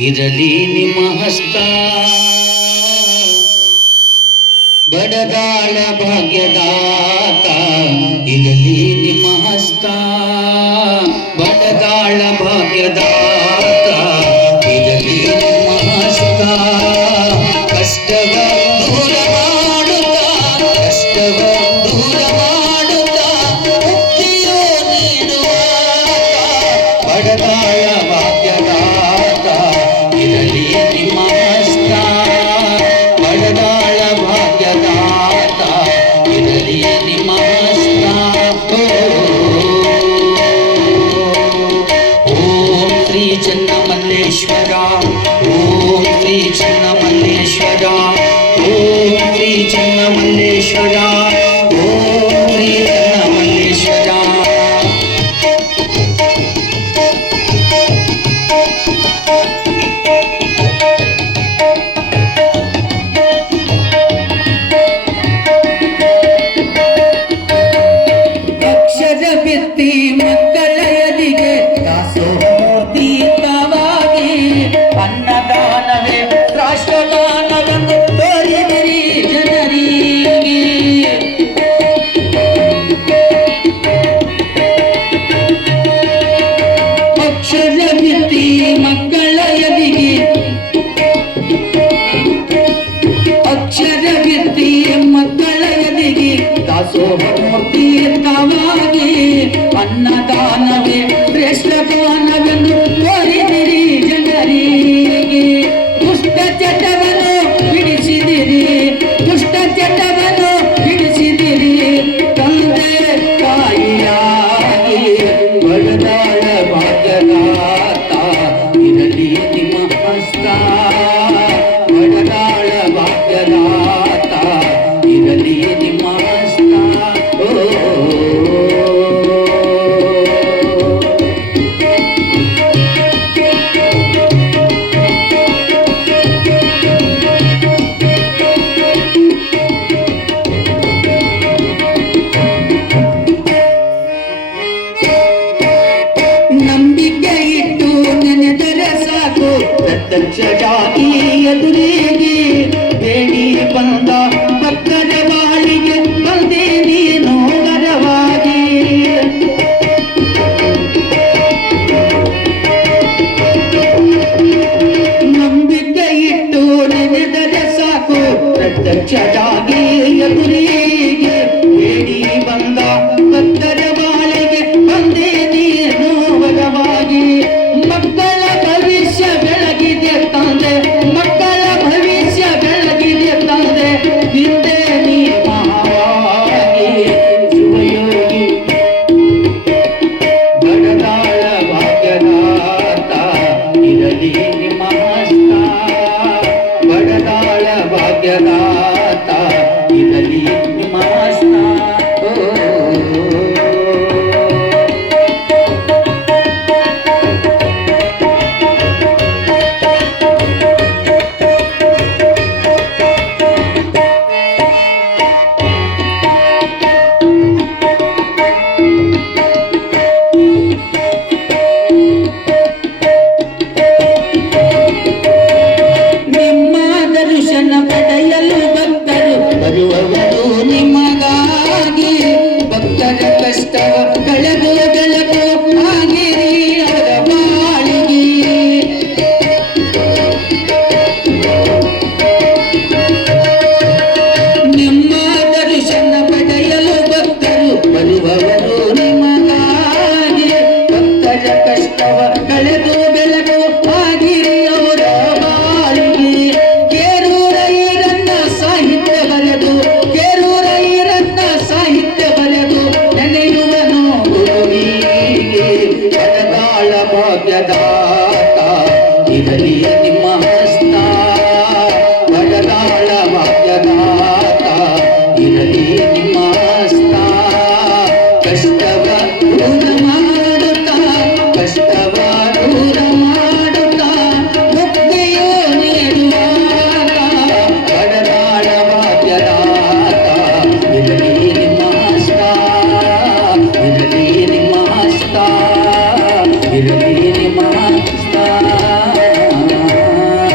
ಇರಲಿ ನಿಮ್ಮ ಹಸ್ತ ಬಡದಾಳ ಭಾಗ್ಯದಾತ ಇರಲಿ ನಿಮ್ಮ ಹಸ್ತ ಬಡದಾಳ ಭಾಗ್ಯದಾತ ಇರಲಿ ನಿಮ್ಮ ಹಸ್ತ ಕಷ್ಟವ ದೂರ ಮಾಡುತ್ತಾ ಕಷ್ಟವ ದೂರ ಮಾಡುತ್ತಾ ಮುಕ್ತಿಯೋ ನೀಡುವಾತ ಬಡದಾಳ ಭಾಗ್ಯದಾತ ಇರಲಿ ನಿಮ್ಮ ಹಸ್ತ ಬಡದಾಳ ಭಾಗ್ಯದಾತ ಇರಲಿ ನಿಮ್ಮ ಹಸ್ತ ಓಂ ಶ್ರೀ ಚನ್ನಮಲ್ಲೇಶ್ವರ ಓಂ ಶ್ರೀ ಚನ್ನಮಲ್ಲೇಶ್ವರ ಓಂ ಶ್ರೀ ಚನ್ನಮಲ್ಲೇಶ್ವರ ಓಂ ಶ್ರೀ ಚನ್ನಮಲ್ಲೇಶ್ವರ ಅಕ್ಷರ ಬಿತ್ತಿ ಮಕ್ಕಳ ಎದಿಗೆ ದಾಸೋಹೋದೀತವಾಗಿ ಅನ್ನದಾನವೇ ರಾಷ್ಟ್ರಗಾನವನ್ನು ತೋರಿದಿರಿ ಜನರಿಗೆ ಅಕ್ಷರ ಬಿತ್ತಿ ಮಕ್ಕಳ ಎದಿಗೆ ಅಕ್ಷರ ಬಿತ್ತಿ ಮಕ್ಕಳ ಎದಿಗೆ ದಾಸೋಹೋದೀತವಾಗಿ ಅನ್ನದಾನವೇ ಶ್ರೇಷ್ಠಗಾನವನ್ನು ತೋರಿದಿರಿ ಜನರಿಗೆ ದುಷ್ಟ ಚಟವನ್ನು ಬಿಡಿಸಿದಿರಿ ದುಷ್ಟ ಚಟವನ್ನು ಬಿಡಿಸಿದಿರಿ ತಂದೆ ತಾಯಿಯಾಗಿ ಬಡದಾಳ ಭಾಗ್ಯದಾತ ಇರಲಿ ನಿಮ್ಮ ಹಸ್ತ ಬಡದಾಳ ಭಾಗ್ಯದಾತ ಇರಲಿ ನಿಮ್ಮ ಹಸ್ತ ನಂಬಿಕೆ ಇಟ್ಟು ನೆನೆದರೆ ಸಾಕು ಪ್ರತ್ಯಕ್ಷವಾಗಿ ಎದುರಿಗೆ ಬೇಡಿ ಬಂದ ಭಕ್ತರ ಬಾಳಿಗೆ ಬಂದೆ ನೀನು ವರವಾಗಿ ನಂಬಿಕೆ ಇಟ್ಟು ನೆನೆದರೆ ಸಾಕು ಪ್ರತ್ಯಕ್ಷವಾಗಿ ಎದುರಿಗೆ ಬೇಡಿ ಬಂದ ಭಕ್ತರ ಬಾಳಿಗೆ ಬಂದೆ ನೀನು ವರವಾಗಿ ಮಕ್ಕಳ ಭವಿಷ್ಯ ಬೆಳಗಿದೆ ತಂದೆ ಮಕ್ಕಳ ಭವಿಷ್ಯ ಬೆಳಗಿದೆ ತಂದೆ ಹಿಂದೆ ನೀ ಮಹಾವಾಗಿ ಶಿವಯೋಗಿ ಬಡದಾಳ ಭಾಗ್ಯದಾತ ಇರಲಿ ನಿಮ್ಮ ಹಸ್ತ ಬಡದಾಳ ಭಾಗ್ಯದಾತ ಇರಲಿ ನಿಮ್ಮ ಹಸ್ತ ನಿಮ್ಮ ದರ್ಶನ ಪಡೆಯಲು ಭಕ್ತರು ಬರುವವರು ನಿಮಗಾಗಿ ಭಕ್ತರ ಕಷ್ಟವ ಕಳೆದು ಬೆಳಕು ಆಗಿರಿ ಅವರ ಬಾಳಿಗೆ ನಿಮ್ಮ ದರ್ಶನ ಪಡೆಯಲು ಭಕ್ತರು ಬರುವವರು ನಿಮಗಾಗಿ ಭಕ್ತರ ಕಷ್ಟವ ಕಳೆದು ಬೆಳಕು ಆಗಿರಿ ಅವರ ಬಾಳಿಗೆ ಕೇರೂರಯ್ಯರನ್ನ ಸಾಹಿತ್ಯ ಬರೆದು ಕೇರೂರಯ್ಯರನ್ನ ಸಾಹಿತ್ಯ ಬರೆದು ನೆನೆಯುವನು ಗುರುವಿಗೆ ಬಡದಾಳ ಭಾಗ್ಯದಾತ ಇರಲಿ